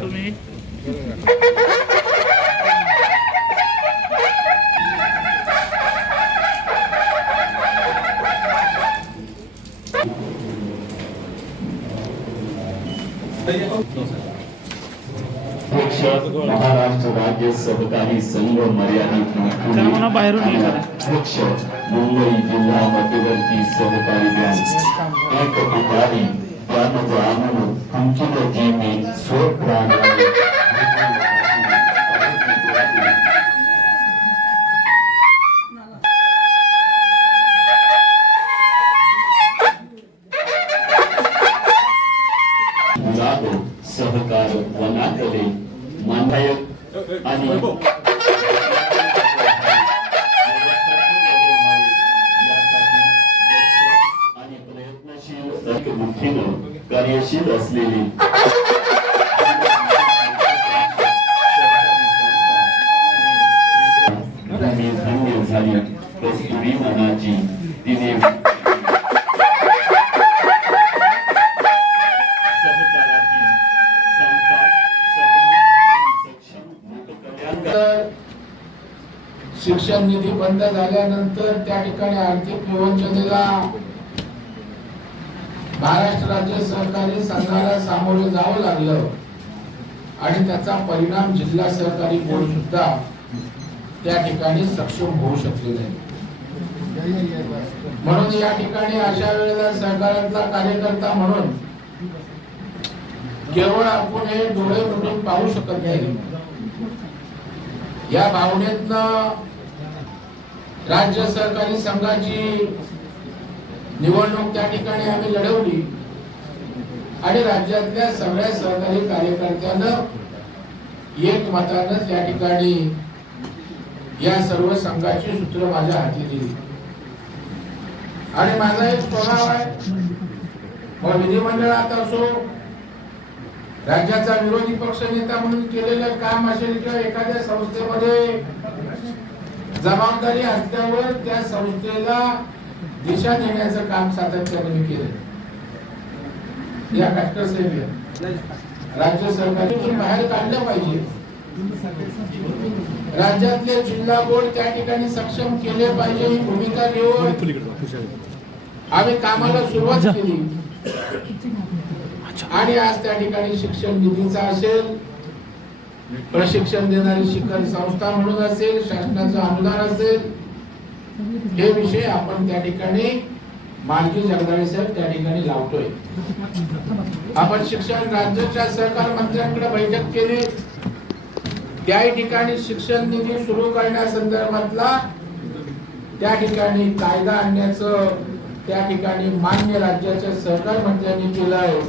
तुम्ही महाराष्ट्र राज्य सहकारी संघ मर्यादित मुंबई जिल्हा मध्यवर्ती सहकारी बँक एक अधिकारी जनजागरण अंकित जीवी स्वप्राण सहकार वनातले मानधायक आणि प्रयत्नशील बुद्धीनं कार्यशील असलेली धन्य झाली कस्तुरी मनाची तिने शिक्षण निधी बंद झाल्यानंतर त्या ठिकाणी आर्थिक विवंचनेला महाराष्ट्र राज्य सहकारी संघाला सामोरे जावं लागलं आणि त्याचा परिणाम जिल्हा सहकारी बोर्ड सुद्धा त्या ठिकाणी सक्षम होऊ शकले नाही। म्हणून या ठिकाणी अशा वेळेला सहकारातला कार्यकर्ता म्हणून केवळ आपण हे डोळे मिटून पाहू शकत नाही। या भावनेतनं राज्य सहकारी संघाची निवडणूक त्या ठिकाणी आम्ही लढवली आणि राज्यातल्या सगळ्या सहकारी कार्यकर्त्यांना एक मतानं त्या ठिकाणी या सर्व संघाची सूत्र माझ्या हाती दिली आणि माझा एक स्वभाव आहे, मग विधिमंडळात असो, राज्याचा विरोधी पक्ष नेता म्हणून केलेलं काम असेल किंवा एखाद्या संस्थेमध्ये जबाबदारी असल्यावर त्या संस्थेला दिशा देण्याचं काम सातत्याने मी केलं। या कष्टसेवी राज्य सरकारने बाहेर काढलं पाहिजे, राज्यातले जिल्हा बोर्ड त्या ठिकाणी सक्षम केले पाहिजे ही भूमिका घेऊन आम्ही कामाला सुरुवात केली आणि आज त्या ठिकाणी शिक्षण निधीचा असेल, प्रशिक्षण देणारी शिक्षण संस्था म्हणून असेल, शासनाचं अनुदान असेल, हे विषय आपण त्या ठिकाणी मालकी जगदाळे साहेब त्या ठिकाणी लावतोय। आपण शिक्षण राज्याच्या सहकार मंत्र्यांकडे बैठक केली, त्या ठिकाणी शिक्षण निधी सुरू करण्यासंदर्भातला त्या ठिकाणी कायदा आणण्याचं त्या ठिकाणी मान्य राज्याच्या सहकार मंत्र्यांनी केलं आहे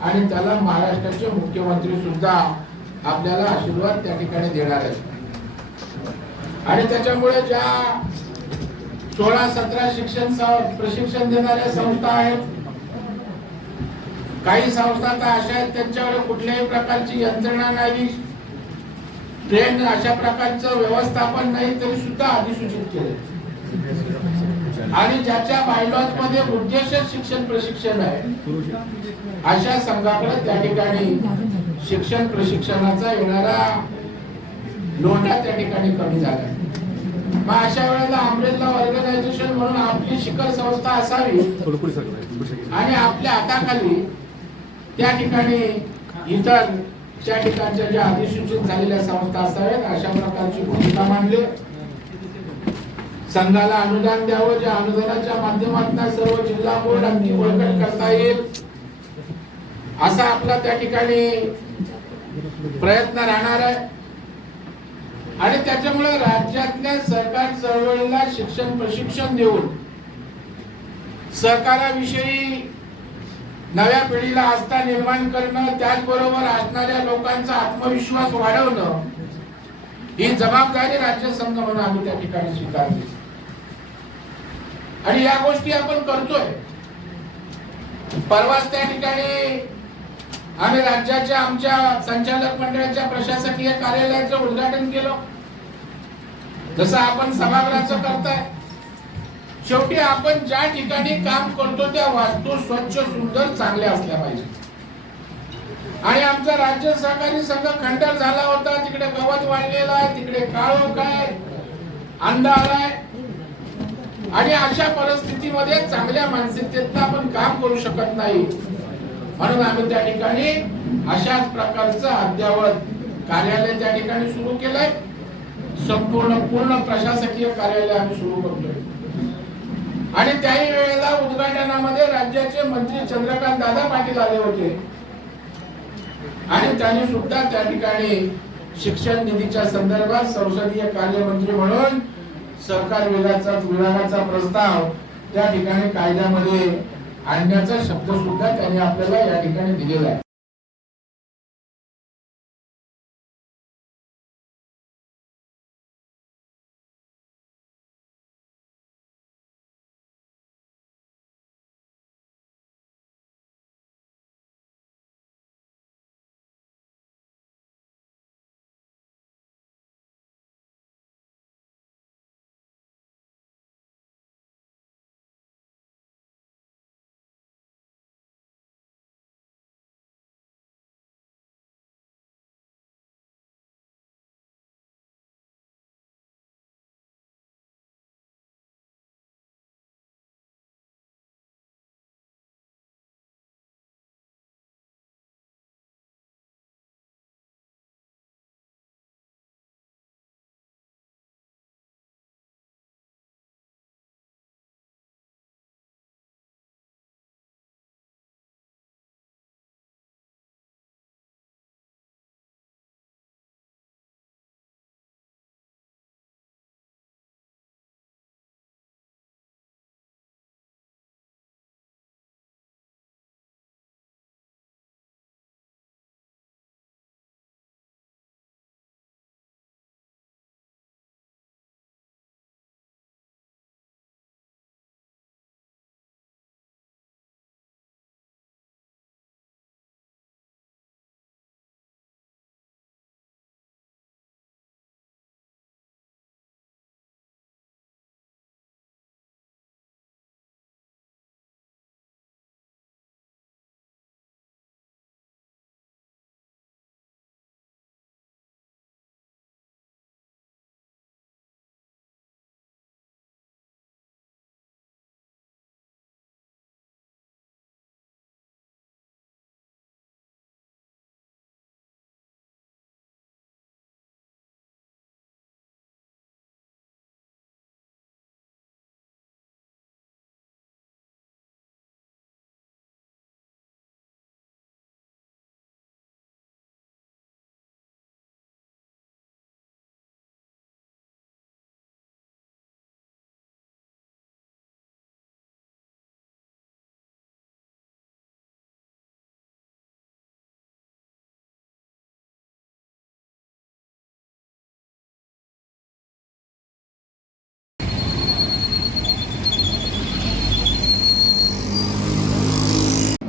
आणि त्याला महाराष्ट्राचे मुख्यमंत्री सुद्धा आपल्याला आशीर्वाद त्या ठिकाणी देणार आहेत आणि त्याच्यामुळे ज्या 16-17 शिक्षण प्रशिक्षण देणाऱ्या संस्था आहेत, काही संस्था तर अशा आहेत त्यांच्यावर कुठल्याही प्रकारची यंत्रणा नाही, ट्रेन अशा प्रकारचं व्यवस्थापन नाही, तरी सुद्धा अधिसूचित केले आणि ज्याच्या बायलॉज मध्ये उद्देश शिक्षण प्रशिक्षण आहे अशा संघाकडे त्या ठिकाणी शिक्षण प्रशिक्षणाचा येणारा लोंढा त्या ठिकाणी कमी झाला। मग अशा वेळेला अमरेला ऑर्गनायझेशन म्हणून आपली शिखर संस्था असावी आणि आपल्या हाताखाली त्या ठिकाणी इतर त्या ठिकाणच्या ज्या अधिसूचित झालेल्या संस्था असाव्यात अशा प्रकारची भूमिका मांडली। संघाला अनुदान द्यावं, ज्या अनुदानाच्या माध्यमातून सर्व जिल्हा बोर्ड अंतिम बळकट करता येईल असा आपला त्या ठिकाणी प्रयत्न राहणार आहे आणि त्याच्यामुळे राज्यातल्या सरकार चळवळीला शिक्षण प्रशिक्षण देऊन सहकाराविषयी नव्या पिढीला आस्था निर्माण करणं, त्याचबरोबर असणाऱ्या लोकांचा आत्मविश्वास वाढवणं ही जबाबदारी राज्य संघ म्हणून आम्ही त्या ठिकाणी स्वीकारली आणि या गोष्टी आपण करतोय। परवाच त्या ठिकाणी आम्ही राज्याच्या आमच्या संचालक मंडळाच्या प्रशासकीय कार्यालयाचं उद्घाटन केलं, जसं आपण सभागृहाचं करताय। शेवटी आपण ज्या ठिकाणी काम करतो त्या वास्तू स्वच्छ सुंदर चांगल्या असल्या पाहिजे. आणि आमचा राज्य सहकारी संघ खंडर झाला होता, तिकडे गवत वाढलेला आहे, तिकडे काळोख आहे, अंधार आहे. आणि अशा परिस्थितीमध्ये चांगल्या मानसिकतेतनं आपण काम करू शकत नाही. म्हणून आम्ही त्या ठिकाणी अशाच प्रकारचं अद्ययावत कार्यालय त्या ठिकाणी सुरू केलंय. पूर्ण प्रशासकीय कार्यालय आम्ही सुरू करतोय. आणि त्याही वेळेला उद्घाटनामध्ये राज्याचे मंत्री चंद्रकांत दादा पाटील आले होते आणि त्यांनी सुद्धा त्या ठिकाणी शिक्षण निधीच्या संदर्भात संसदीय कार्यमंत्री म्हणून सहकार विभागाचा प्रस्ताव त्या ठिकाणी कायद्यामध्ये आणण्याचा शब्द सुद्धा त्यांनी आपल्याला या ठिकाणी दिलेला आहे.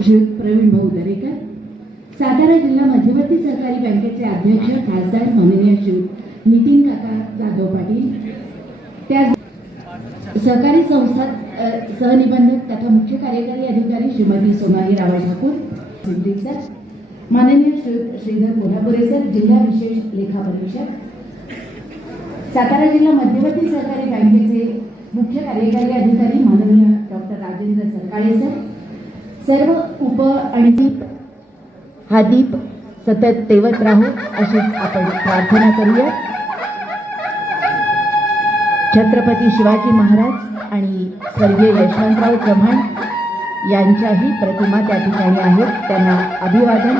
प्रवीण भाऊ दरेकर, सातारा जिल्हा मध्यवर्ती सहकारी बँकेचे अध्यक्ष खासदार माननीय श्री नितीन काका जाधव पाटील, त्या सहकारी संस्था सहनिबंधक तथा मुख्य कार्यकारी अधिकारी श्रीमती सोनाली रावळ ठाकूर, सर माननीय श्रीधर कोल्हापुरे सर, जिल्हा विशेष लेखा परीक्षक, सातारा जिल्हा मध्यवर्ती सहकारी बँकेचे मुख्य कार्यकारी अधिकारी माननीय डॉक्टर राजेंद्र सरकाळे सर, सर्व उप आणि हा दीप सतत तेवत राहू अशी आपण प्रार्थना करूया. छत्रपती शिवाजी महाराज आणि स्वर्गीय यशवंतराव चव्हाण यांच्याही प्रतिमा त्या ठिकाणी आहेत. त्यांना अभिवादन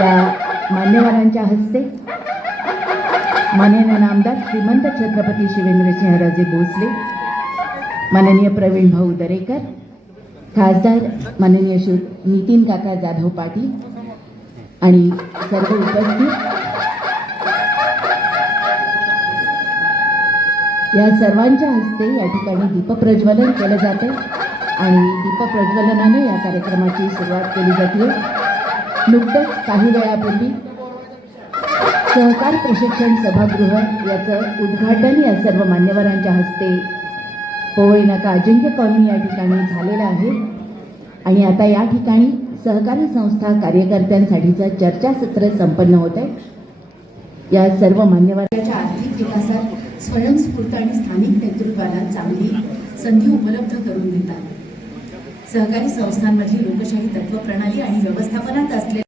या मान्यवरांच्या हस्ते माननीय नामदार श्रीमंत छत्रपती शिवेंद्रसिंहराजे भोसले, माननीय प्रवीण भाऊ दरेकर, खासदार माननीय श्री नितीन काका जाधव पाटील आणि सर्व उपस्थित या सर्वांच्या हस्ते या ठिकाणी दीपप्रज्वलन केलं जातं आणि दीपप्रज्वलनाने या कार्यक्रमाची सुरुवात केली जाते. नुकतंच काही वेळापूर्वी सहकार प्रशिक्षण सभागृह याचं उद्घाटन या सर्व मान्यवरांच्या हस्ते पोवई नाका अजिंक्य कॉलनी या ठिकाणी झालेला आहे आणि आता या ठिकाणी सहकारी संस्था कार्यकर्त्यांसाठीचं चर्चासत्र संपन्न होत आहे। या सर्व मान्यवरांच्या आर्थिक विकासात स्वयंस्फूर्त आणि स्थानिक नेतृत्वाला चांगली संधी उपलब्ध करून देतात। सहकारी संस्थांमधली लोकशाही तत्वप्रणाली आणि व्यवस्थापनात असलेल्या